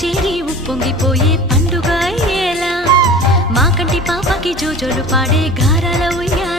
చేరి ఉప్పొంగిపోయే పండుగ అయ్యేలా మా కంటి పాపకి జోజోలు పాడే గారాల ఉయ్యాల